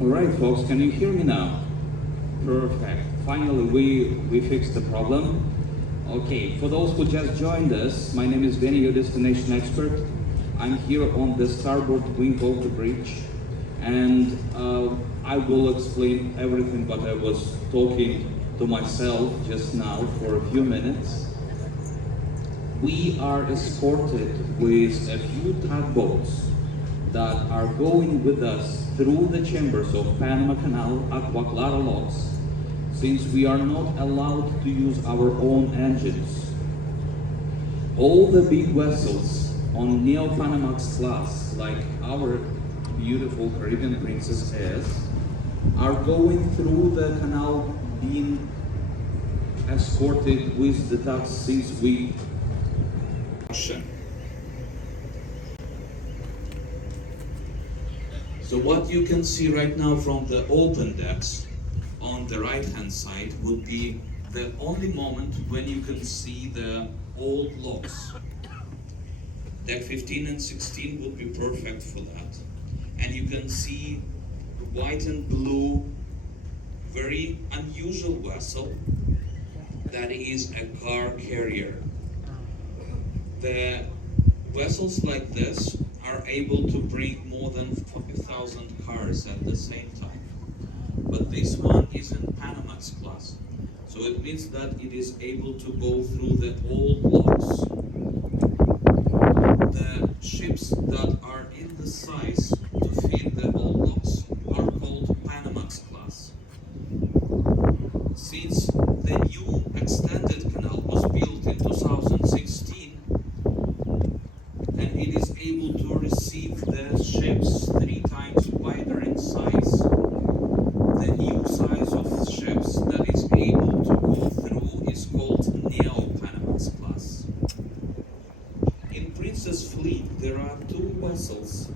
Alright folks, can you hear me now? Perfect. Finally we fixed the problem. Okay, for those who just joined us, my name is Benny, your destination expert. I'm here on the starboard wing of the bridge, and I will explain everything what I was talking to myself just now for a few minutes. We are escorted with a few tugboats that are going with us through the chambers of Panama Canal Aqua Clara locks, since we are not allowed to use our own engines. All the big vessels on Neo-Panamax class, like our beautiful Caribbean Princess is, are going through the canal being escorted with the tugs since we... So what you can see right now from the open decks on the right hand side would be the only moment when you can see the old locks. Deck 15 and 16 would be perfect for that. And you can see white and blue, very unusual vessel that is a car carrier. The vessels like this are able to bring more than 5,000 cars at the same time. But this one is in Panamax class. So it means that it is able to go through the old locks. The ships that are in the size to fit the old locks are called Panamax class. Since the new extended canal was built in 2016, and it is able to receive the ships 3 times wider in size, the new size of ships that is able to go through is called Neo-Panamax class. In Princess Fleet, there are 2 vessels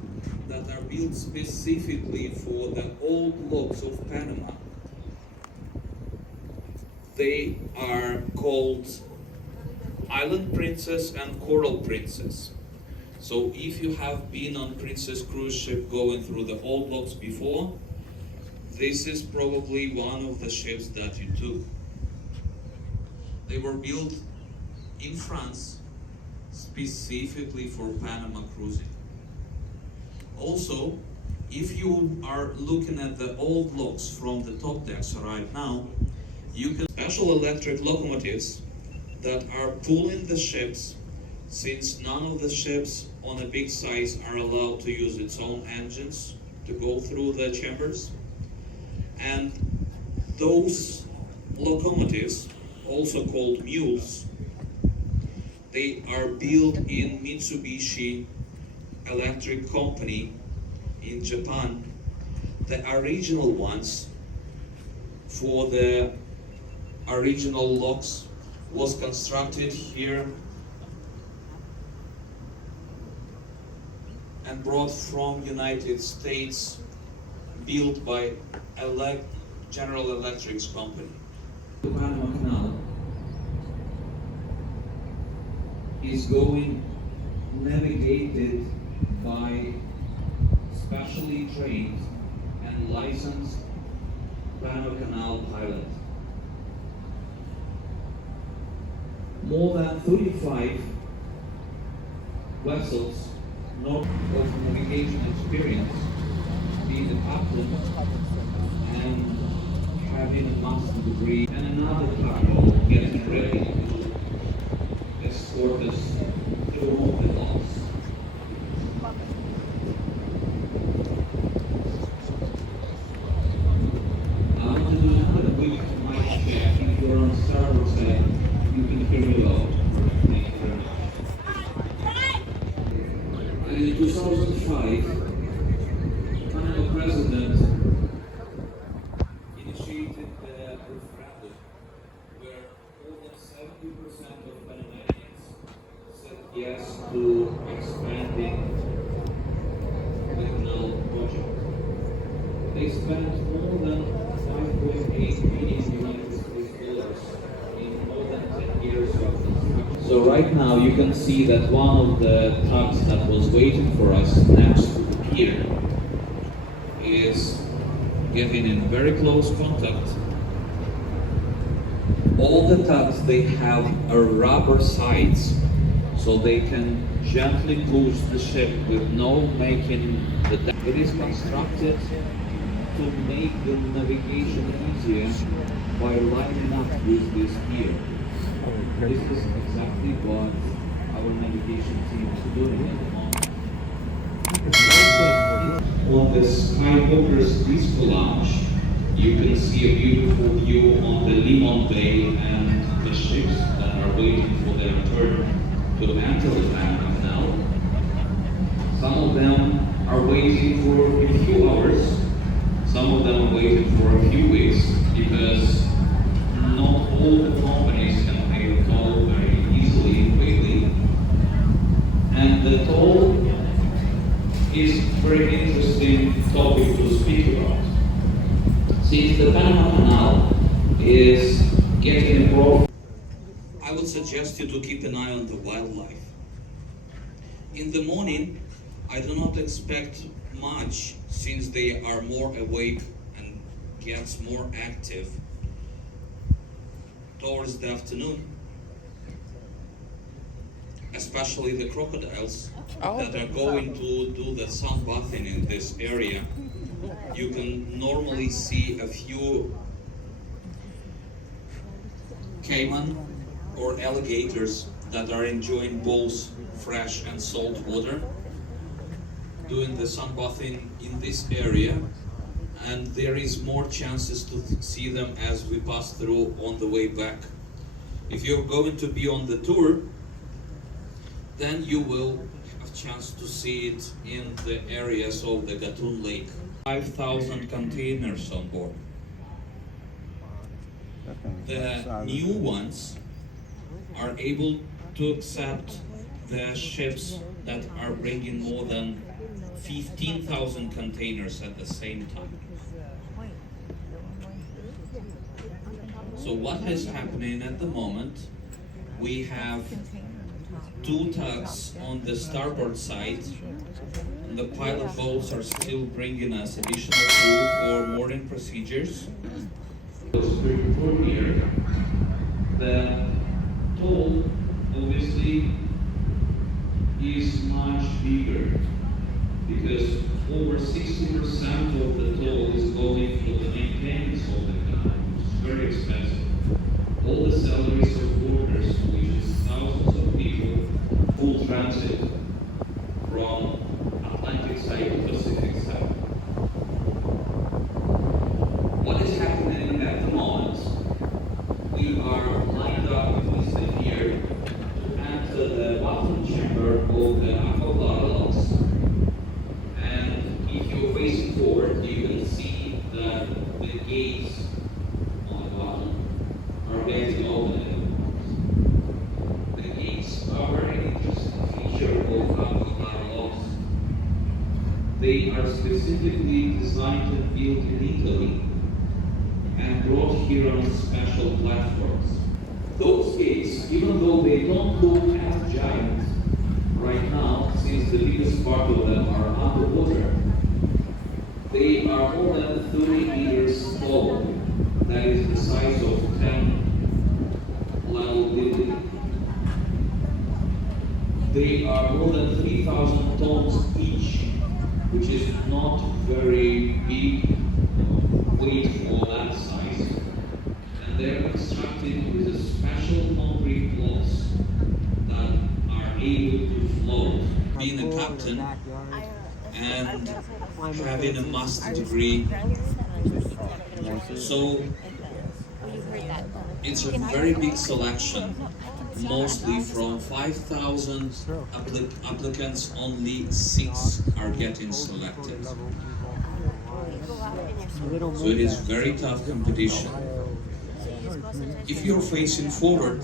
that are built specifically for the old locks of Panama. They are called Island Princess and Coral Princess. So if you have been on Princess cruise ship going through the old locks before, this is probably one of the ships that you took. They were built in France specifically for Panama cruising. Also, if you are looking at the old locks from the top decks right now, you can special electric locomotives that are pulling the ships, since none of the ships on a big size are allowed to use its own engines to go through the chambers. And those locomotives, also called mules, they are built in Mitsubishi Electric Company in Japan. The original ones for the original locks was constructed here and brought from United States, built by General Electric's company. The Panama Canal is going navigated by specially trained and licensed Panama Canal pilot. More than 35 vessels not of navigation experience, being a captain and having a master degree, and another couple getting ready to escort us through the locks. I want to do another quick mic check. If you're on the starboard side, you can hear me well. Thank you very much. And in 2005, Panama president initiated the referendum where more than 70% of Panamanians said yes to expanding the canal project. They spent more than $5.8 million United States dollars in more than 10 years of construction. So right now you can see that one of the tugs that was waiting for us next to the pier is getting in very close contact. All the tugs, they have a rubber sides, so they can gently push the ship with no making the deck. It is constructed to make the navigation easier by lining up with this gear. This is exactly what our navigation team is doing at the moment. On the Skywalker's Disco Lounge, you can see a beautiful view on the Limon Bay and the ships that are waiting for their turn to enter the Panama Canal. Some of them are waiting for a few hours, some of them are waiting for a few weeks, because not all the companies can pay the toll very easily and quickly. And the toll is a very interesting topic to speak about. Since the Panama Canal is getting involved, I would suggest you to keep an eye on the wildlife. In the morning, I do not expect much, since they are more awake and gets more active towards the afternoon. Especially the crocodiles that are going to do the sunbathing in this area. You can normally see a few caiman or alligators that are enjoying both fresh and salt water, doing the sunbathing in this area, and there is more chances to see them as we pass through on the way back. If you're going to be on the tour, then you will have a chance to see it in the areas of the Gatun Lake. 5,000 containers on board. The new ones are able to accept the ships that are bringing more than 15,000 containers at the same time. So what is happening at the moment, we have 2 tugs on the starboard side, and the pilot boats are still bringing us additional crew for mooring procedures. Here, the toll obviously is much bigger, because over 60% of the toll is going for the maintenance of the canal, which is very expensive. All the salaries of workers, which is thousands of people, full transit from Atlantic side to Pacific side. What is happening at the moment? We are lined up with this here to enter the bottom chamber of the aquaplaza, and if you're facing forward, you can see that the gates on the bottom are getting open. The gates are a very interesting feature of aquaplaza. They are specifically designed and built in Italy and brought here on special platforms. Those gates, even though they don't look as giant right now, since the biggest part of them are underwater, they are more than 30 meters tall. That is the size of 10 level building. They are more than 3,000 tons each, which is not very big weight for that size. And they're constructed with a special concrete blocks that are able to float. Being a captain and having a master degree, so it's a very big selection. Mostly from 5,000 applicants, only 6 are getting selected. So it is very tough competition. If you're facing forward,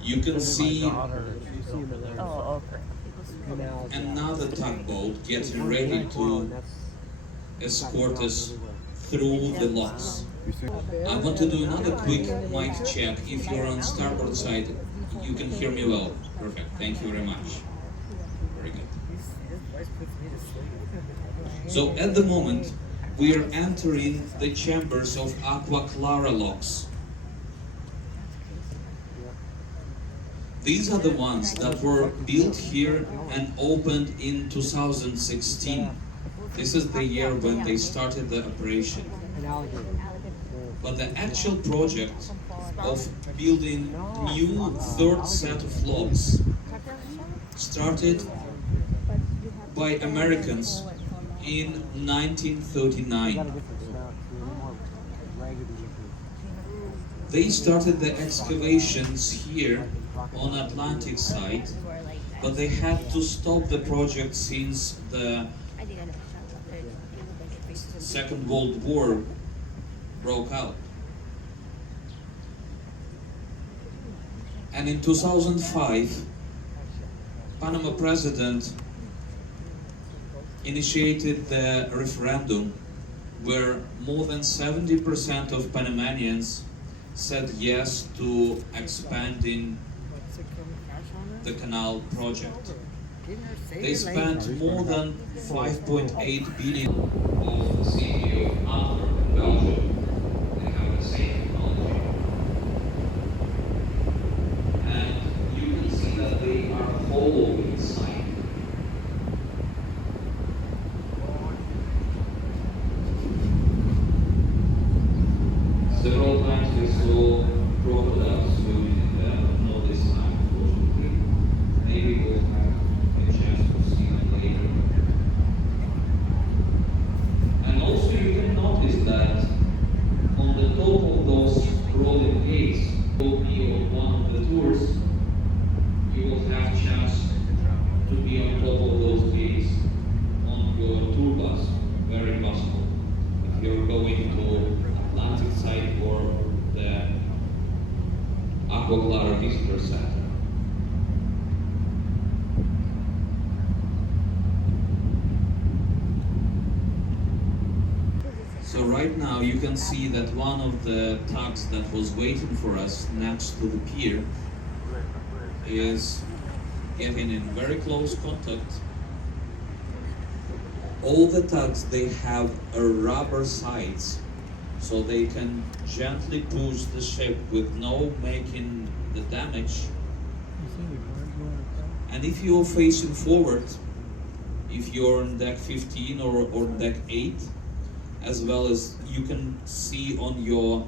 you can see another tugboat getting ready to escort us through the locks. I want to do another quick mic check. If you're on starboard side, you can hear me well. Perfect. Thank you very much. Very good. So at the moment, we are entering the chambers of Aqua Clara locks. These are the ones that were built here and opened in 2016. This is the year when they started the operation. But the actual project of building new third set of locks started by Americans in 1939. They started the excavations here on Atlantic side, but they had to stop the project since the Second World War broke out. And in 2005, Panama president initiated the referendum where more than 70% of Panamanians said yes to expanding the canal project. They spent more than 5.8 billion of the city of Antwerp, Belgium. They have the same technology. And you can see that they are hollow inside. Several times we saw crocodiles swimming in there, but not this time, unfortunately. Maybe we'll have a chance to see them later. And also you can notice that on the top of those rolling gates, will be on one of the tours, you will have chance to be on top of those gates on your tour bus. Very possible. If you're going to Atlantic side or the Aqua Clara Visitor Center. So right now you can see that one of the tugs that was waiting for us next to the pier is getting in very close contact. All the tugs, they have a rubber sides, so they can gently push the ship with no making the damage. And if you're facing forward, if you're on deck 15 or deck 8, as well as you can see on your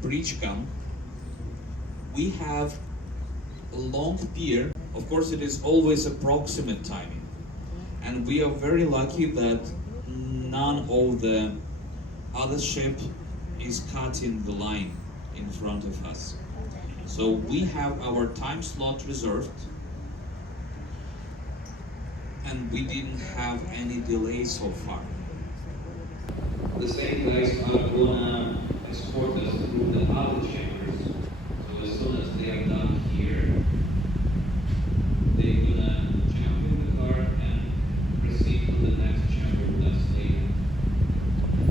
bridge cam, we have a long pier. Of course, it is always approximate timing. And we are very lucky that none of the other ship is cutting the line in front of us. So we have our time slot reserved, and we didn't have any delays so far. The same guys are gonna escort us through the other chambers. So as soon as they are done here, they're gonna jump in the car and proceed to the next chamber that's later.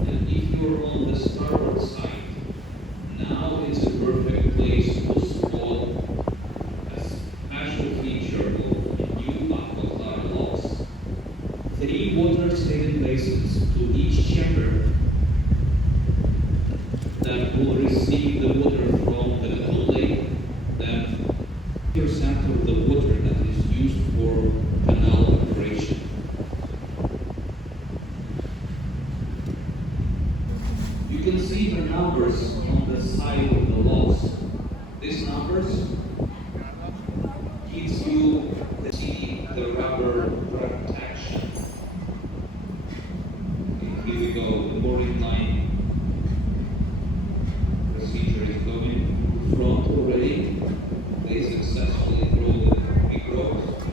And if you're on the starboard side, now it's a perfect place to spot a special feature of new Aqua Clara locks. 3 water-saving basins to each chamber that will receive the water from the little lake, that 50% of the water that is used for canal operation. You can see the numbers on the side of the locks. These numbers gives you the rubber protection. Here we go, the boarding line procedure is going front already. They successfully throw the big ropes.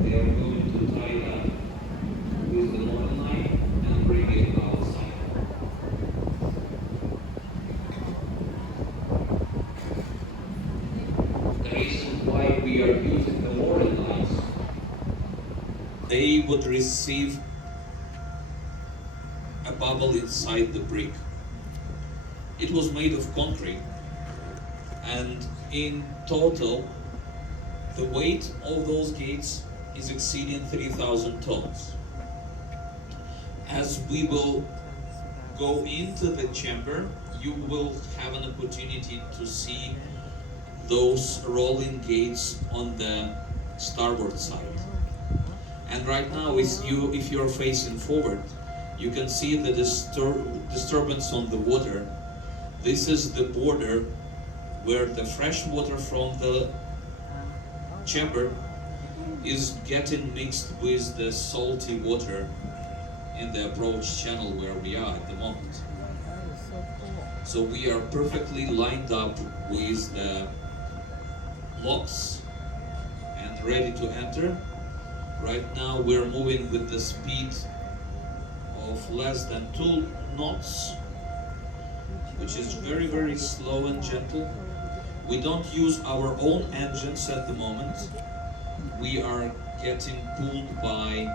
They are going to tie it up with the boarding line and bring it outside. The reason why we are using the boarding lines, They would receive a bubble inside the brick. It was made of concrete, and in total, the weight of those gates is exceeding 3,000 tons. As we will go into the chamber, you will have an opportunity to see those rolling gates on the starboard side. And right now, if you're facing forward, you can see the disturbance on the water. This is the border where the fresh water from the chamber is getting mixed with the salty water in the approach channel where we are at the moment. So we are perfectly lined up with the locks and ready to enter. Right now we're moving with the speed of less than 2 knots, which is very, very slow and gentle. We don't use our own engines at the moment. We are getting pulled by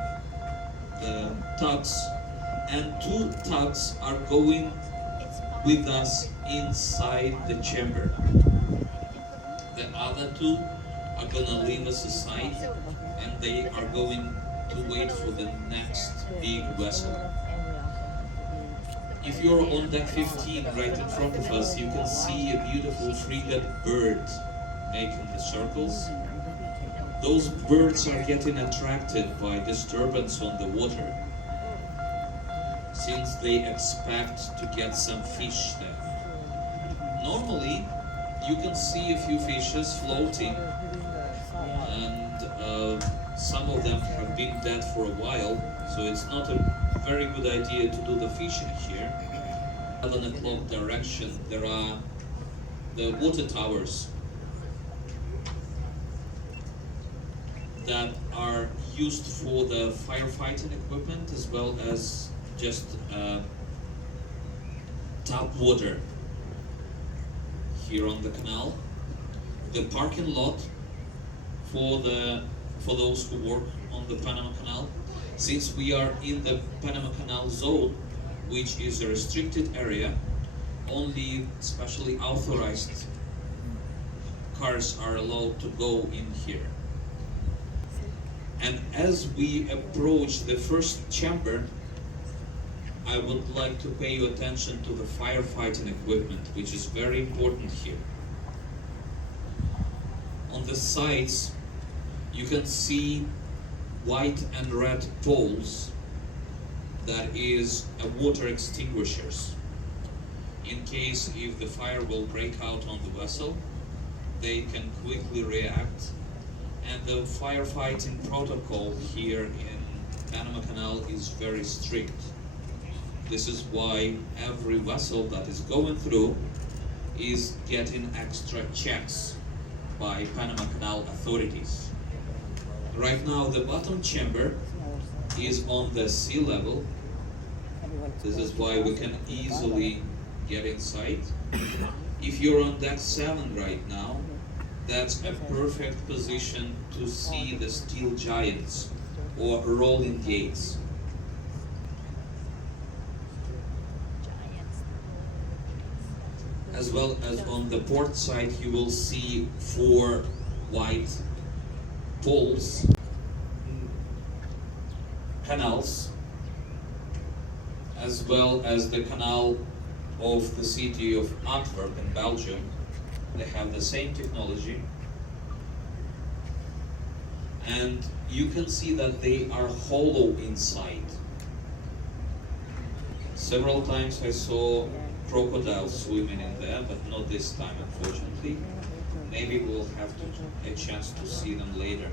the tugs, and 2 tugs are going with us inside the chamber. The other 2 are gonna leave us aside, and they are going to wait for the next big vessel. If you're on deck 15 right in front of us, you can see a beautiful frigate bird making the circles. Those birds are getting attracted by disturbance on the water, since they expect to get some fish there. Normally, you can see a few fishes floating, and some of them have been dead for a while, so it's not a very good idea to do the fishing here. 11 o'clock direction, there are the water towers that are used for the firefighting equipment, as well as just tap water here on the canal. The parking lot for those who work on the Panama Canal. Since we are in the Panama Canal zone, which is a restricted area, only specially authorized cars are allowed to go in here. And as we approach the first chamber, I would like to pay your attention to the firefighting equipment, which is very important here. On the sides, you can see white and red poles. That is a water extinguishers. In case if the fire will break out on the vessel, they can quickly react. And the firefighting protocol here in Panama Canal is very strict. This is why every vessel that is going through is getting extra checks by Panama Canal authorities. Right now the bottom chamber is on the sea level. This is why we can easily get inside. If you're on deck 7 right now, that's a perfect position to see the steel giants or rolling gates. As well as on the port side, you will see 4 white poles, canals, as well as the canal of the city of Antwerp in Belgium. They have the same technology, and you can see that they are hollow inside. Several times I saw crocodiles swimming in there, but not this time, unfortunately. Maybe we'll have a chance to see them later.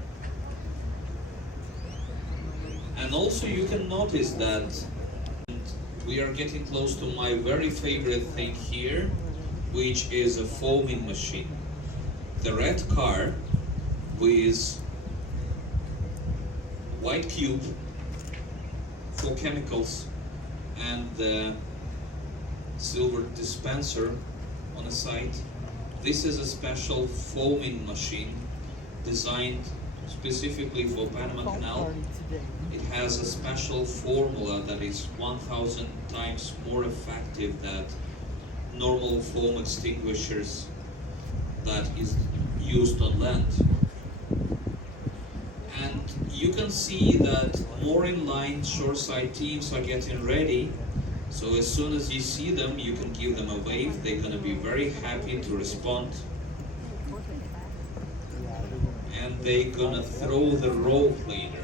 And also you can notice that we are getting close to my very favorite thing here, which is a foaming machine. The red car with white cube for chemicals and the silver dispenser on the side. This is a special foaming machine designed specifically for Panama Canal. It has a special formula that is 1,000 times more effective than normal foam extinguishers that is used on land. And you can see that mooring line shoreside teams are getting ready. So as soon as you see them, you can give them a wave. They're going to be very happy to respond. And they're going to throw the rope later.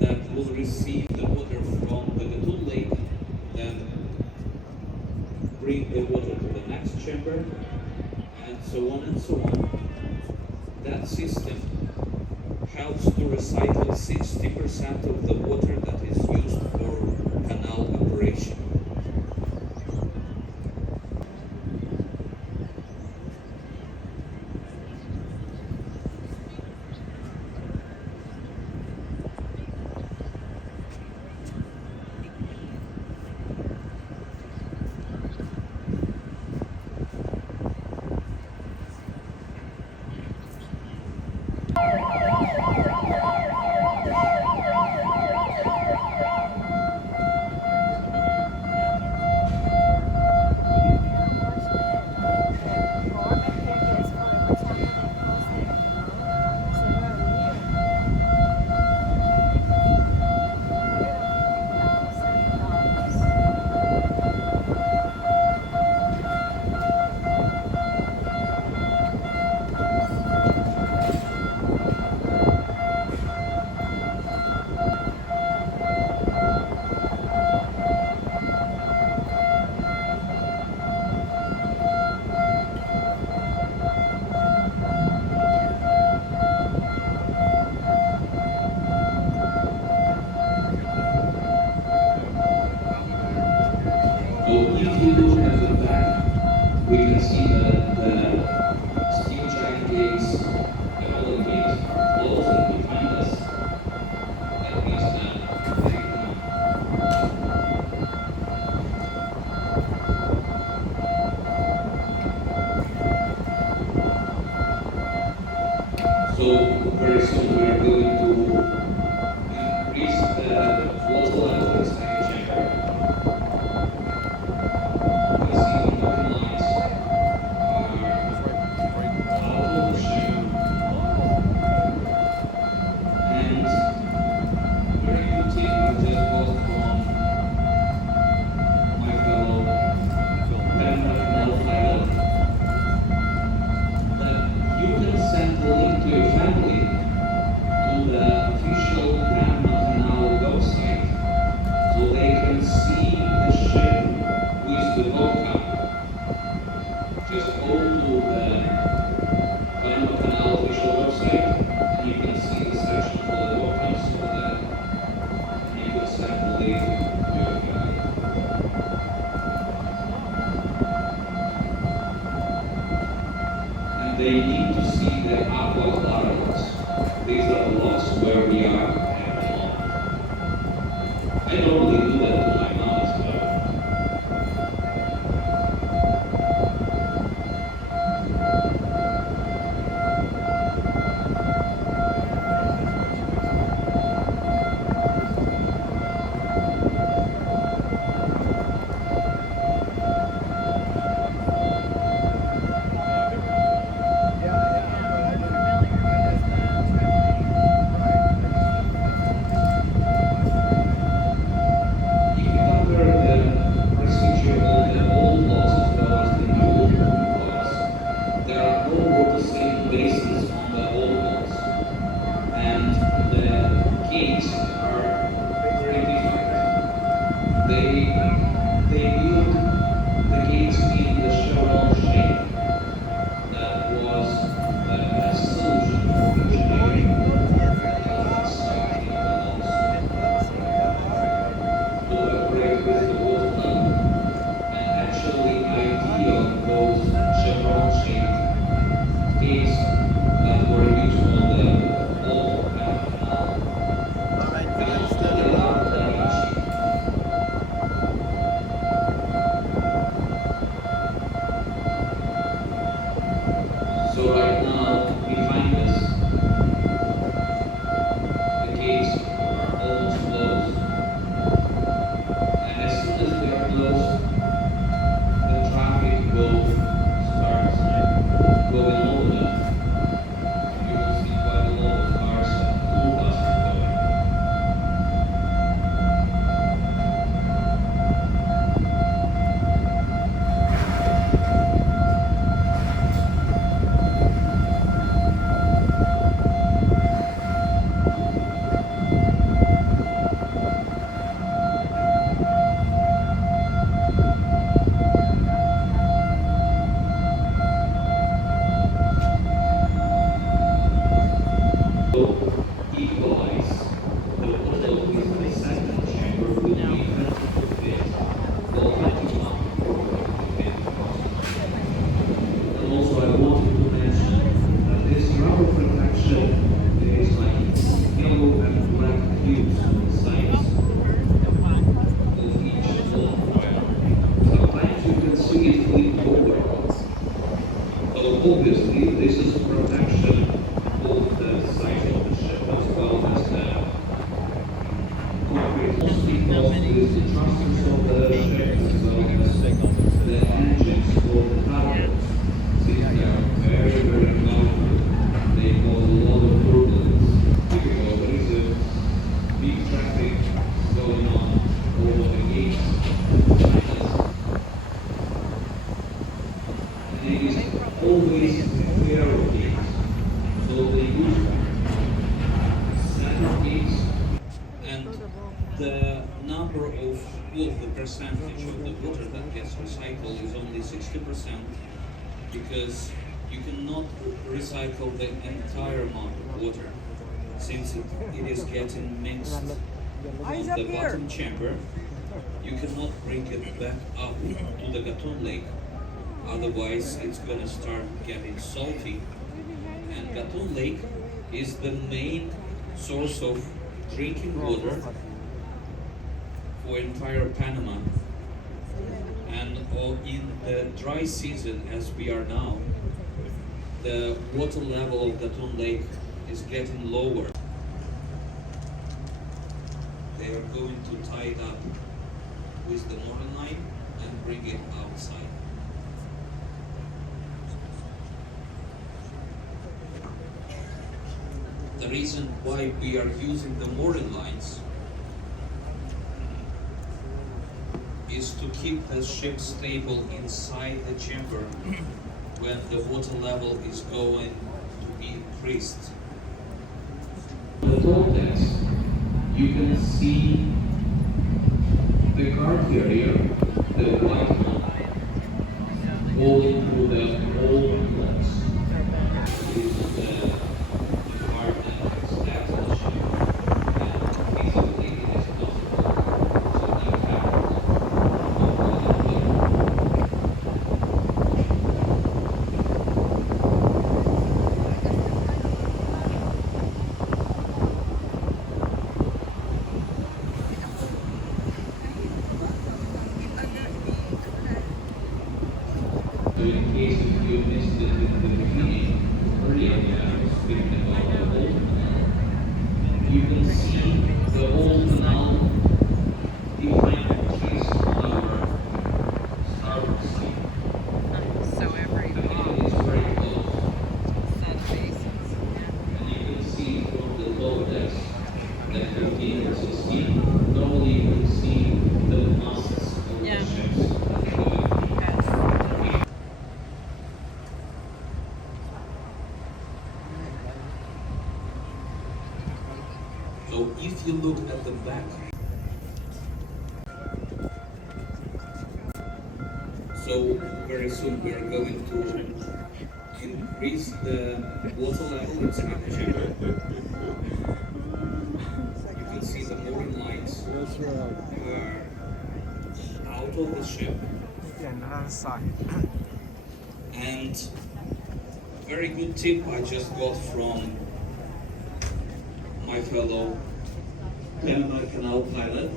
That will receive the water from the Gatun lake, then bring the water to the next chamber, and so on and so on. That system helps to recycle 60% of the water that is used for canal operation. So if you look at the back, we can see that the steam giant gates, the other gates are closing behind us. That means that they come. So very soon we are going to increase the flow level in the chamber. Send the link to your family to the official Panama Canal number of, well, the percentage of the water that gets recycled is only 60% because you cannot recycle the entire amount of water since it is getting mixed on the bottom chamber. You cannot bring it back up to the Gatun Lake, otherwise it's gonna start getting salty. And Gatun Lake is the main source of drinking water for entire Panama. And in the dry season, as we are now, the water level of Gatun Lake is getting lower. They are going to tie it up with the mooring line and bring it outside. The reason why we are using the mooring lines is to keep the ship stable inside the chamber when the water level is going to be increased. The toll text, you can see the car carrier, the white one, rolling through the old blocks. This is the part that stacks the ship, and basically it is possible so that happens. So in case if you missed it in the beginning, earlier when I was speaking about the old canal, you can see the old canal behind his our starboard sea. So every It is very close. set of basins. And you can see from the lower decks, like 15 or 16, normally you can see the masts of Yeah. the ships. So if you look at the back, so very soon we are going to increase the water level inside the chamber. You can see the mooring lines are out of the ship. And very good tip I just got from my fellow Panama Canal pilot.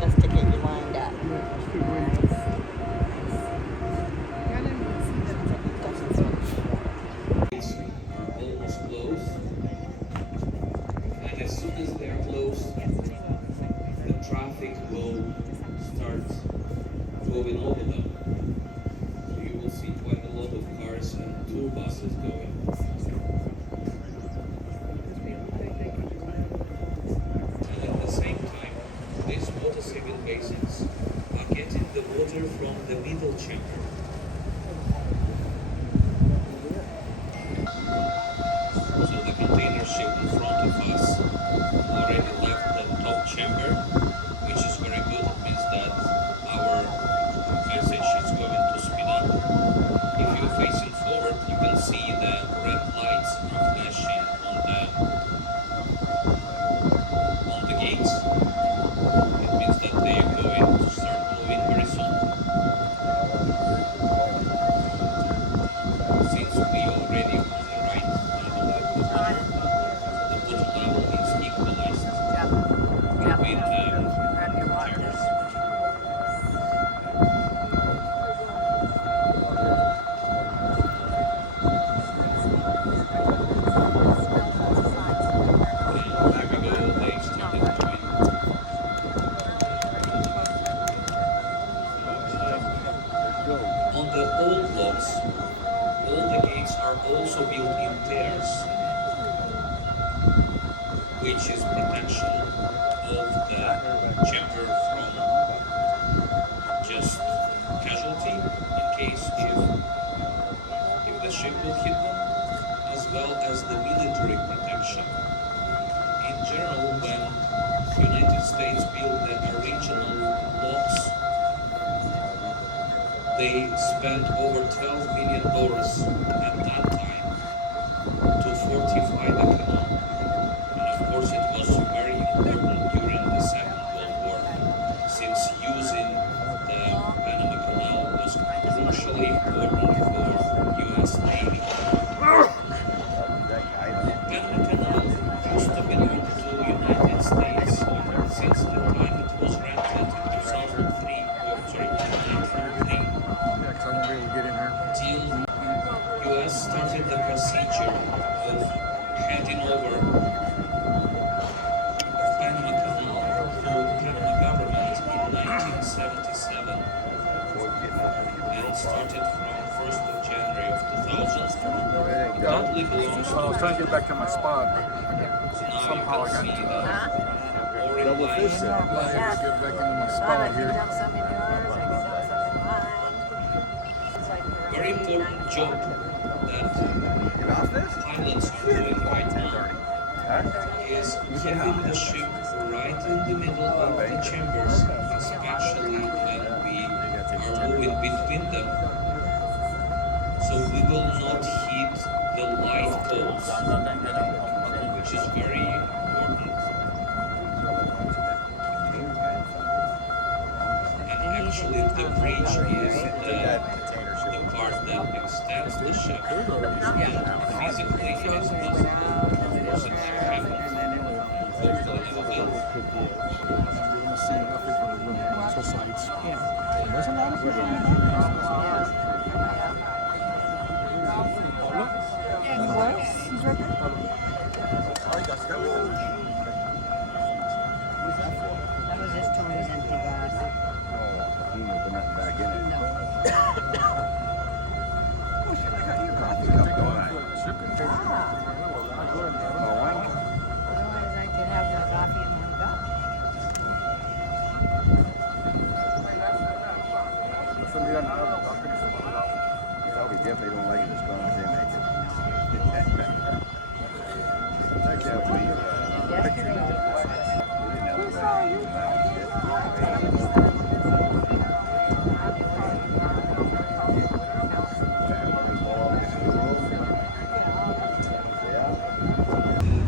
Just to get you lined up. It's almost closed, and as soon as they're closed, the traffic will start going over them. So you will see quite a lot of cars and tour buses going. And at the same time, these water saving basins are getting the water from the middle chamber. So the container ship in front of us already left the top chamber, which is very good. It means that our passage is going to speed up. If you're facing forward, you can see the red lights are flashing on the gates. It means that they are going to start moving very soon. Since we already on the right side of the water level is equalized between the chambers. And there we go, they started moving. On the old blocks, all the gates are also built in pairs. which is protection of the chamber from just casualty in case if the ship will hit them, as well as the military protection. In general, when United States built the original locks, they spent over $12 million at that time to fortify the canal. And of course it was very important during the Second World War, since using the Panama Canal was crucially important for US Navy. Panama Canal used to belong to United States since the time it was rented in 2003, till US started the procedure of handing over Panama Canal to Panama government in 1977, and it started from 1st of January of 2000. Totally belongs to I was trying to get back to my spot, but now somehow you I can got see to the orange double line. fish it. I had to get back into my spot here. Very important job that pilots are doing right now is keeping the ship right in the middle of the chambers, especially when we are moving between them, so we will not hit the light poles, which is very important. And actually the bridge is the part that extends the ship, and physically it is possible. Of course it never happened. Hopefully never will. That was just Tony's empty glass. Otherwise, I could have my coffee in one cup. We definitely don't like it as strong as they make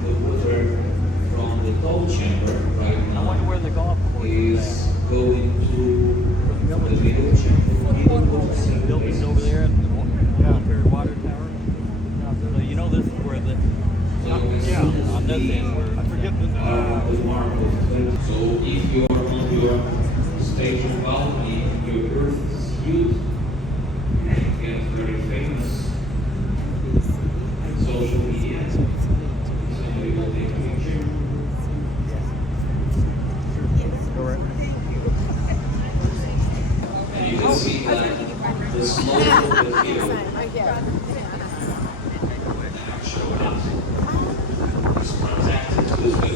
The water from the tow chamber right now is going to the middle chamber. Buildings over there at the Military Water Tower. So you know this is where the on this end where I forget the mark of 20. So if you are on your stage of balcony, your earth is huge, you get very famous in social media. Somebody will take a picture. And you can see that the slope of the hill is protected with the